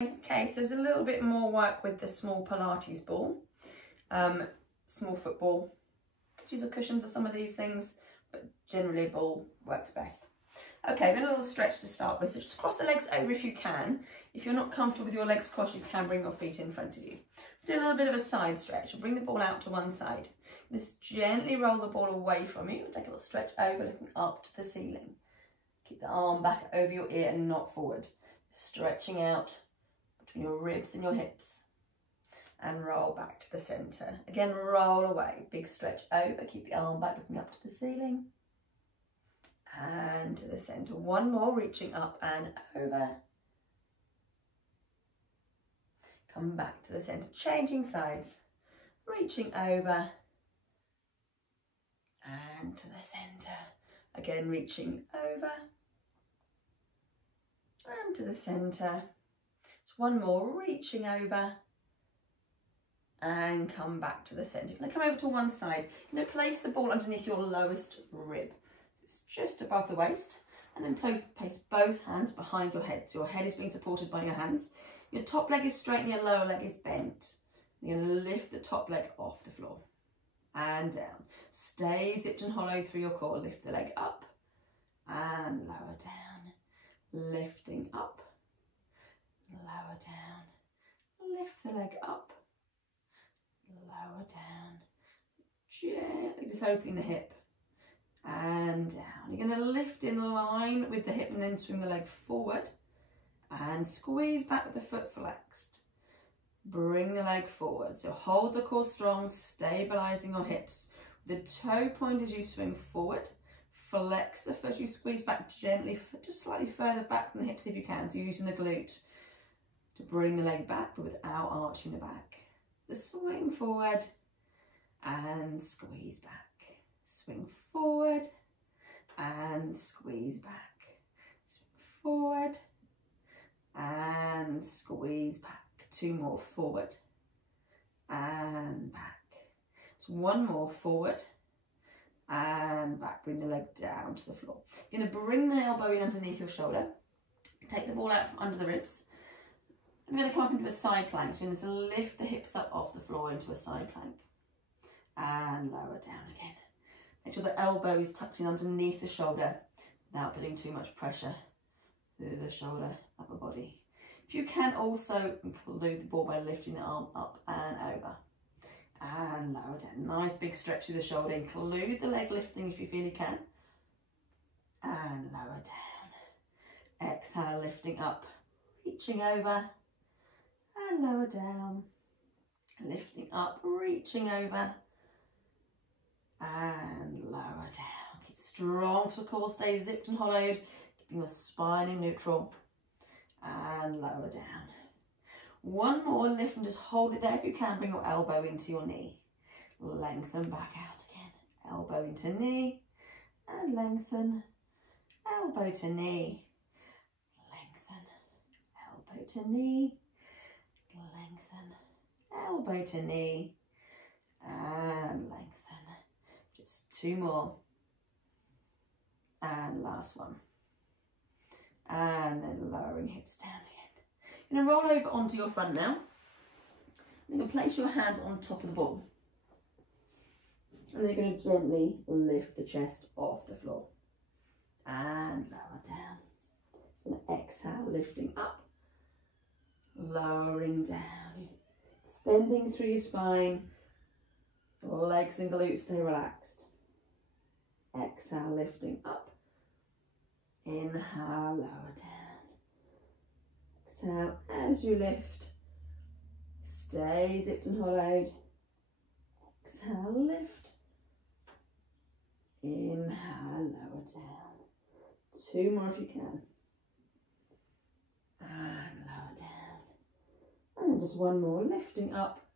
Okay, so there's a little bit more work with the small Pilates ball, small football. Could use a cushion for some of these things, but generally a ball works best. Okay, a little stretch to start with. So just cross the legs over if you can. If you're not comfortable with your legs crossed, you can bring your feet in front of you. Do a little bit of a side stretch. Bring the ball out to one side. Just gently roll the ball away from you. Take a little stretch over, looking up to the ceiling. Keep the arm back over your ear and not forward. Stretching out between your ribs and your hips. And roll back to the centre. Again, roll away. Big stretch over. Keep the arm back, looking up to the ceiling. And to the centre. One more, reaching up and over. Come back to the centre. Changing sides. Reaching over. And to the centre. Again, reaching over. And to the centre. Just one more, reaching over. And come back to the centre. You're going to come over to one side. You're going to place the ball underneath your lowest rib. It's just above the waist. And then place both hands behind your head. So your head is being supported by your hands. Your top leg is straight and your lower leg is bent. You're going to lift the top leg off the floor. And down. Stay zipped and hollow through your core. Lift the leg up. And lower down. Lifting up. Lower down. Lift the leg up. Lower down, gently just opening the hip and down. You're going to lift in line with the hip and then swing the leg forward and squeeze back with the foot flexed. Bring the leg forward. So hold the core strong, stabilising your hips. The toe point as you swing forward. Flex the foot, you squeeze back gently, just slightly further back from the hips if you can. So using the glute to bring the leg back but without arching the back. The swing forward and squeeze back. Swing forward and squeeze back. Swing forward and squeeze back. Two more, forward and back. So one more, forward and back. Bring the leg down to the floor. You're going to bring the elbow in underneath your shoulder. Take the ball out from under the ribs. I'm going to come up into a side plank. So you're going to lift the hips up off the floor into a side plank. And lower down again. Make sure the elbow is tucked in underneath the shoulder without putting too much pressure through the shoulder, upper body. If you can also include the ball by lifting the arm up and over. And lower down. Nice big stretch through the shoulder. Include the leg lifting if you feel you can. And lower down. Exhale, lifting up. Reaching over. And lower down, lifting up, reaching over, and lower down. Keep strong for the core, stay zipped and hollowed, keeping your spine in neutral, and lower down. One more, lift and just hold it there if you can. Bring your elbow into your knee. Lengthen back out again. Elbow into knee, and lengthen. Elbow to knee, lengthen. Elbow to knee. Lengthen, elbow to knee, and lengthen. Just two more. And last one. And then lowering hips down again. You're going to roll over onto your front now. You're going to place your hands on top of the ball. And then you're going to gently lift the chest off the floor. And lower down. So I'm going to exhale, lifting up. Lowering down, extending through your spine, legs and glutes stay relaxed. Exhale, lifting up. Inhale, lower down. Exhale as you lift. Stay zipped and hollowed. Exhale, lift. Inhale, lower down. Two more if you can. And lower down. And just one more, lifting up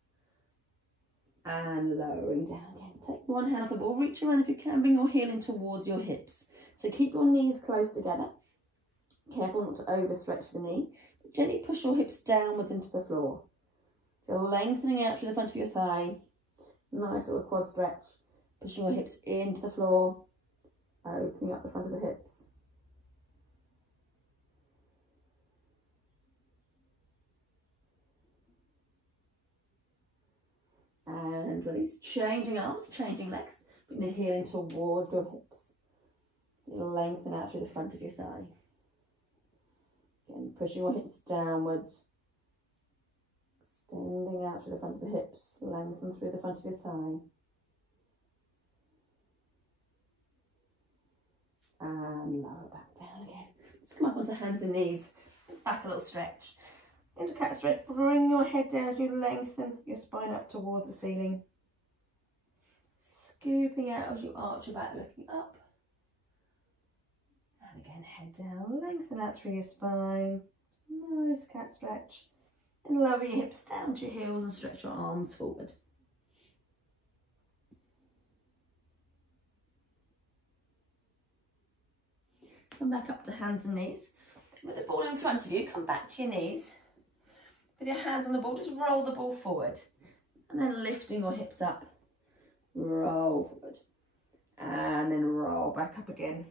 and lowering down again. Take one hand off the ball, reach around if you can, bring your heel in towards your hips. So keep your knees close together. Careful not to overstretch the knee. Gently push your hips downwards into the floor. So lengthening out through the front of your thigh. Nice little quad stretch. Pushing your hips into the floor. Opening up the front of the hips. and release. Changing arms, changing legs. Bring the heel in towards your hips. You'll lengthen out through the front of your thigh. Again, pushing your hips downwards. Extending out through the front of the hips. Lengthen through the front of your thigh. And lower back down again. Just come up onto hands and knees. Back a little stretch. Into cat stretch. Bring your head down as you lengthen your spine up towards the ceiling. Scooping out as you arch your back, looking up. And again, head down, lengthen out through your spine. Nice cat stretch. And lower your hips down to your heels and stretch your arms forward. Come back up to hands and knees. With the ball in front of you, come back to your knees. With your hands on the ball, just roll the ball forward. And then lifting your hips up. Roll forward. And then roll back up again.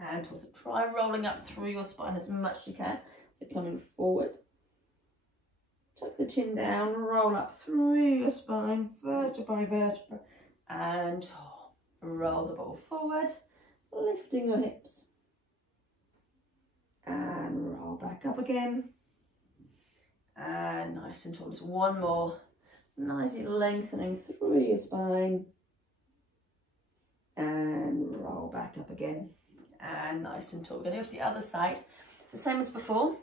And also try rolling up through your spine as much as you can. So coming forward. Tuck the chin down, roll up through your spine, vertebra by vertebra. And roll the ball forward. Lifting your hips. And roll back up again. And nice and tall. Just one more. Nicely lengthening through your spine. And roll back up again. And nice and tall. We're going to go to the other side. So same as before.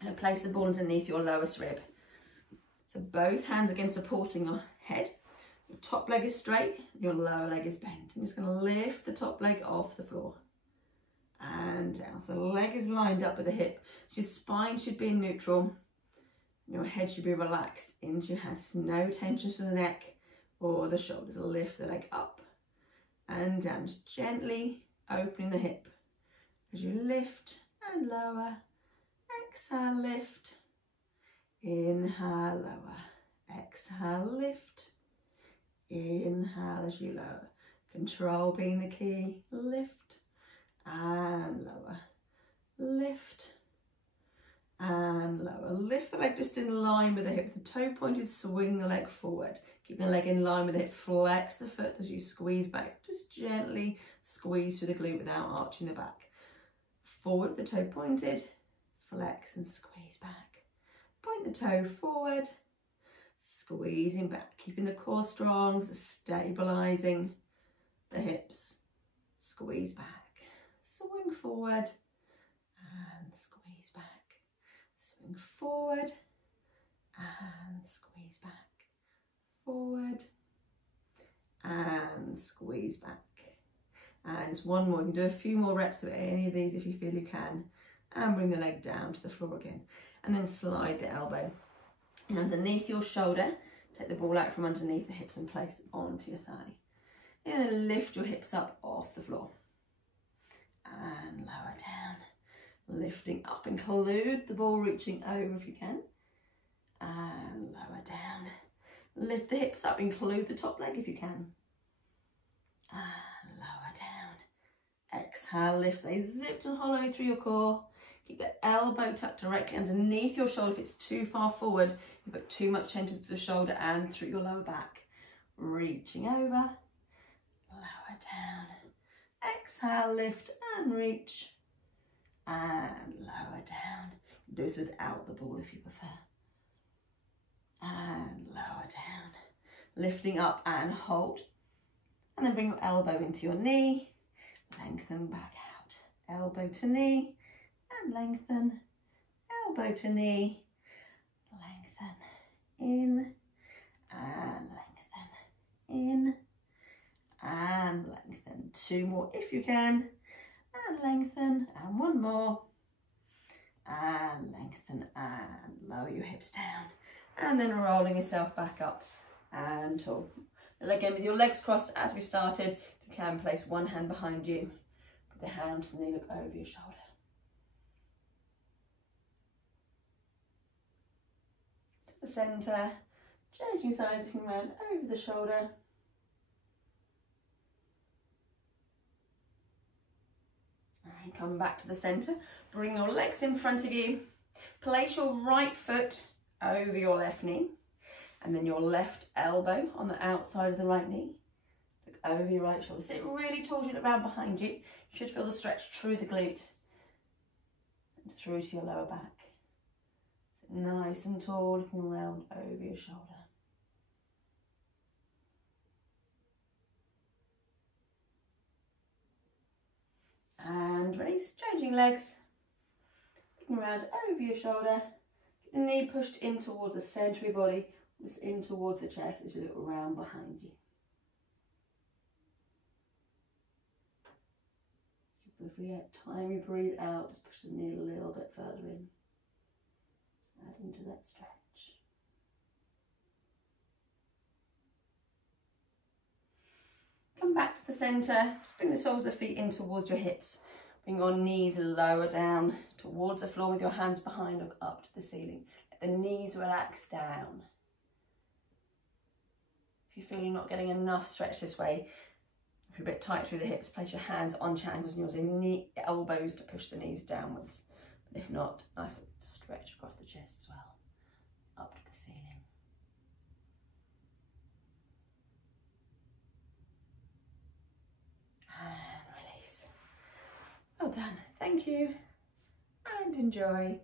And place the ball underneath your lowest rib. So both hands again supporting your head. Your top leg is straight. Your lower leg is bent. I'm just going to lift the top leg off the floor. And down. So the leg is lined up with the hip. So your spine should be in neutral. Your head should be relaxed into your hands. No tension to the neck or the shoulders. Lift the leg up and down. Just gently opening the hip as you lift and lower. Exhale, lift. Inhale, lower. Exhale, lift. Inhale as you lower. Control being the key. Lift. And lower, lift and lower. Lift the leg just in line with the hip. The toe point is swing the leg forward. Keep the leg in line with the hip. Flex the foot as you squeeze back. Just gently squeeze through the glute without arching the back. Forward, the toe pointed. Flex and squeeze back. Point the toe forward. Squeezing back. Keeping the core strong. So stabilising the hips. Squeeze back. Swing forward and squeeze back. Swing forward and squeeze back. Forward and squeeze back. And just one more. You can do a few more reps of any of these if you feel you can. And bring the leg down to the floor again. And then slide the elbow and underneath your shoulder. Take the ball out from underneath the hips and place it onto your thigh. And then lift your hips up off the floor. And lower down, lifting up, include the ball reaching over if you can, and lower down, lift the hips up, include the top leg if you can, and lower down. Exhale, lift, stay zipped and hollow through your core. Keep the elbow tucked directly underneath your shoulder. If it's too far forward, you put too much tension through the shoulder and through your lower back. Reaching over, lower down. Exhale, lift and reach and lower down. Do this without the ball if you prefer. And lower down. Lifting up and hold. And then bring your elbow into your knee. Lengthen back out. Elbow to knee and lengthen. Elbow to knee. Lengthen. In and lengthen. In. And lengthen. Two more if you can. And lengthen. And one more. And lengthen. And lower your hips down. And then rolling yourself back up and tall. And again, with your legs crossed as we started, if you can, place one hand behind you. Put the hand to the knee, look over your shoulder. To the centre. Changing sides, looking around over the shoulder. And come back to the centre. Bring your legs in front of you. Place your right foot over your left knee. And then your left elbow on the outside of the right knee. Look over your right shoulder. Sit really tall, look around behind you. You should feel the stretch through the glute and through to your lower back. Sit nice and tall, looking around over your shoulder. And release, changing legs. Looking around over your shoulder. Get the knee pushed in towards the centre of your body. Just in towards the chest as you look around behind you. If we get time you breathe out, just push the knee a little bit further in. Add into that stretch. Come back to the centre. Just bring the soles of the feet in towards your hips. Bring your knees lower down towards the floor with your hands behind, look up to the ceiling. Let the knees relax down. If you feel you're not getting enough stretch this way, if you're a bit tight through the hips, place your hands on triangles and using knee elbows to push the knees downwards. But if not, nice stretch across the chest as well, up to the ceiling. And release. Well done. Thank you and enjoy.